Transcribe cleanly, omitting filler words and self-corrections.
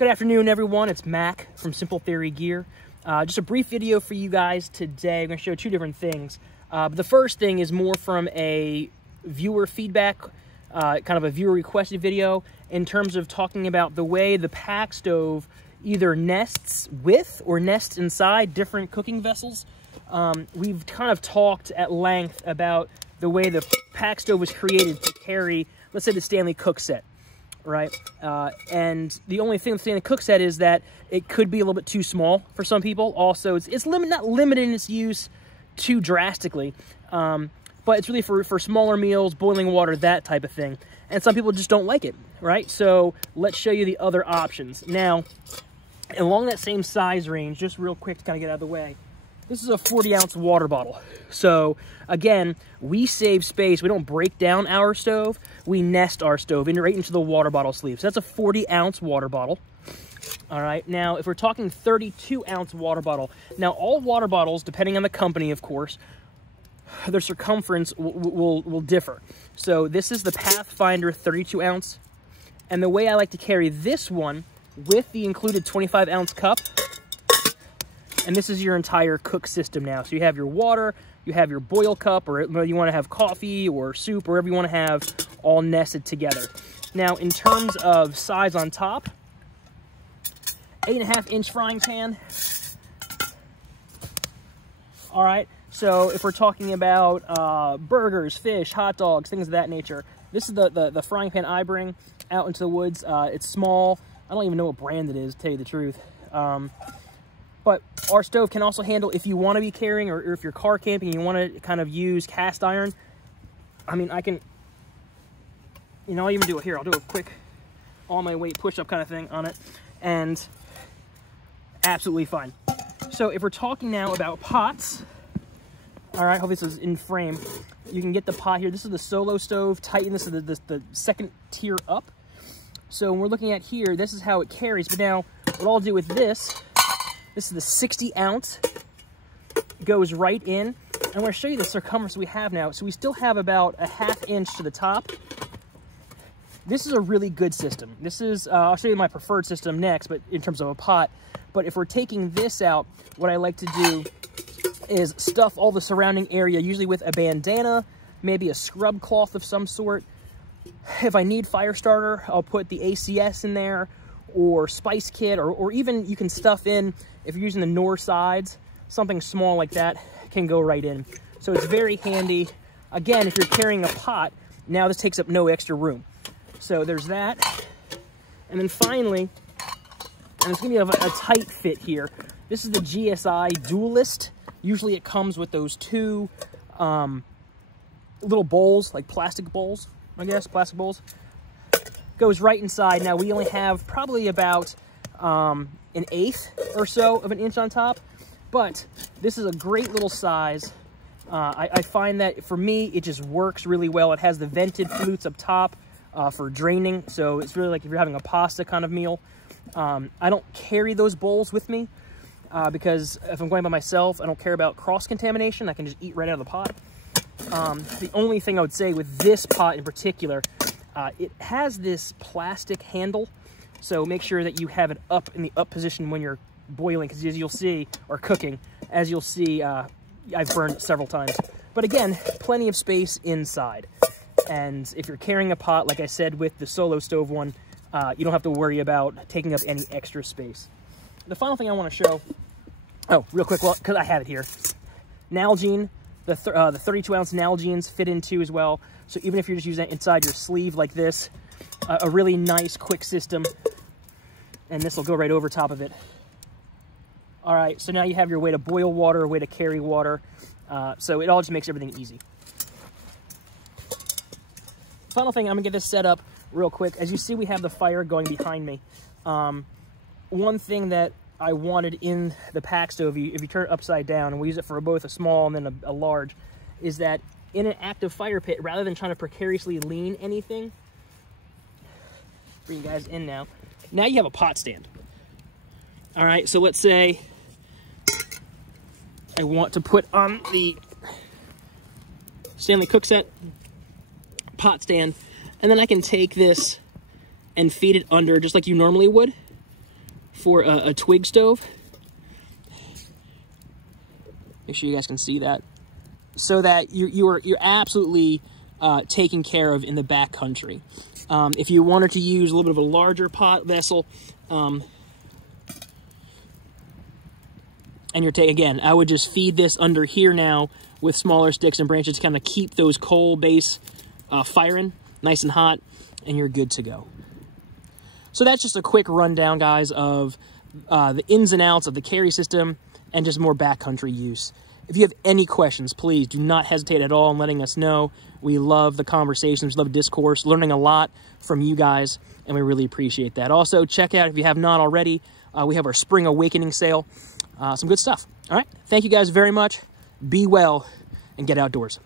Good afternoon, everyone. It's Mac from Simple Theory Gear. Just a brief video for you guys today. I'm going to show two different things. But the first thing is more from a viewer feedback, kind of a viewer requested video in terms of talking about the way the pack stove either nests with or nests inside different cooking vessels. We've kind of talked at length about the way the pack stove was created to carry, let's say, the Stanley cook set. Right, and the only thing with the cook set is that it could be a little bit too small for some people. Also, it's not limited in its use too drastically, but it's really for smaller meals, boiling water, that type of thing. And some people just don't like it, right? So let's show you the other options. Now, along that same size range, just real quick to kind of get out of the way, this is a 40-ounce water bottle. So again, we save space. We don't break down our stove. We nest our stove right into the water bottle sleeve. So that's a 40-ounce water bottle. All right. Now, if we're talking 32-ounce water bottle, now all water bottles, depending on the company, of course, their circumference will differ. So this is the Pathfinder 32-ounce. And the way I like to carry this one with the included 25-ounce cup, and this is your entire cook system now. So you have your water, you have your boil cup, or you want to have coffee or soup, or whatever you want to have, all nested together. Now, in terms of size on top, 8.5-inch frying pan. All right, so if we're talking about burgers, fish, hot dogs, things of that nature, this is the frying pan I bring out into the woods. It's small. I don't even know what brand it is, to tell you the truth. But our stove can also handle, if you want to be carrying, or if you're car camping and you want to kind of use cast iron. I mean, I can, I'll even do it here. I'll do a quick all my weight push-up kind of thing on it, and absolutely fine. So if we're talking now about pots, all right, hope this is in frame. You can get the pot here. This is the Solo stove Titan. This is the second tier up. So when we're looking at here, this is how it carries. But now, what I'll do with this is the 60-ounce, goes right in. I'm going to show you the circumference we have now. So we still have about a 1/2 inch to the top. This is a really good system. This is, I'll show you my preferred system next, but in terms of a pot. But if we're taking this out, what I like to do is stuff all the surrounding area, usually with a bandana, maybe a scrub cloth of some sort. If I need fire starter, I'll put the ACS in there, or spice kit, or even you can stuff in, if you're using the Nor sides, something small like that can go right in. So it's very handy. Again, if you're carrying a pot, now this takes up no extra room. So there's that. And then finally, and it's gonna be a tight fit here, this is the GSI Dualist. Usually it comes with those two little bowls, like plastic bowls, I guess, plastic bowls. Goes right inside. Now we only have probably about 1/8 or so of an inch on top, but this is a great little size. I find that for me, it just works really well. It has the vented flutes up top for draining, so it's really like if you're having a pasta kind of meal. I don't carry those bowls with me because if I'm going by myself, I don't care about cross-contamination. I can just eat right out of the pot. The only thing I would say with this pot in particular, it has this plastic handle, so make sure that you have it up in the up position when you're boiling, because as you'll see, or cooking, as you'll see, I've burned several times. But again, plenty of space inside. And if you're carrying a pot, like I said with the Solo stove one, you don't have to worry about taking up any extra space. The final thing I want to show, oh, real quick, well, because I have it here, Nalgene. The 32-ounce Nalgenes fit into as well. So even if you're just using it inside your sleeve like this, a really nice, quick system. And this will go right over top of it. All right, so now you have your way to boil water, a way to carry water. So it all just makes everything easy. Final thing, I'm going to get this set up real quick. As you see, we have the fire going behind me. One thing that I wanted in the pack stove, if you turn it upside down, and we use it for both a small and then a large, is that in an active fire pit, rather than trying to precariously lean anything, bring you guys in now you have a pot stand. All right, so let's say I want to put on the Stanley cook set pot stand, and then I can take this and feed it under just like you normally would. for a twig stove. Make sure you guys can see that. So that you're absolutely taken care of in the back country. If you wanted to use a little bit of a larger pot vessel, and you're taking, again, I would just feed this under here now with smaller sticks and branches to kind of keep those coal base firing nice and hot, and you're good to go. So that's just a quick rundown, guys, of the ins and outs of the carry system and just more backcountry use. If you have any questions, please do not hesitate at all in letting us know. We love the conversations, love discourse, learning a lot from you guys, and we really appreciate that. Also, check out, if you have not already, we have our Spring Awakening sale. Some good stuff. All right. Thank you guys very much. Be well and get outdoors.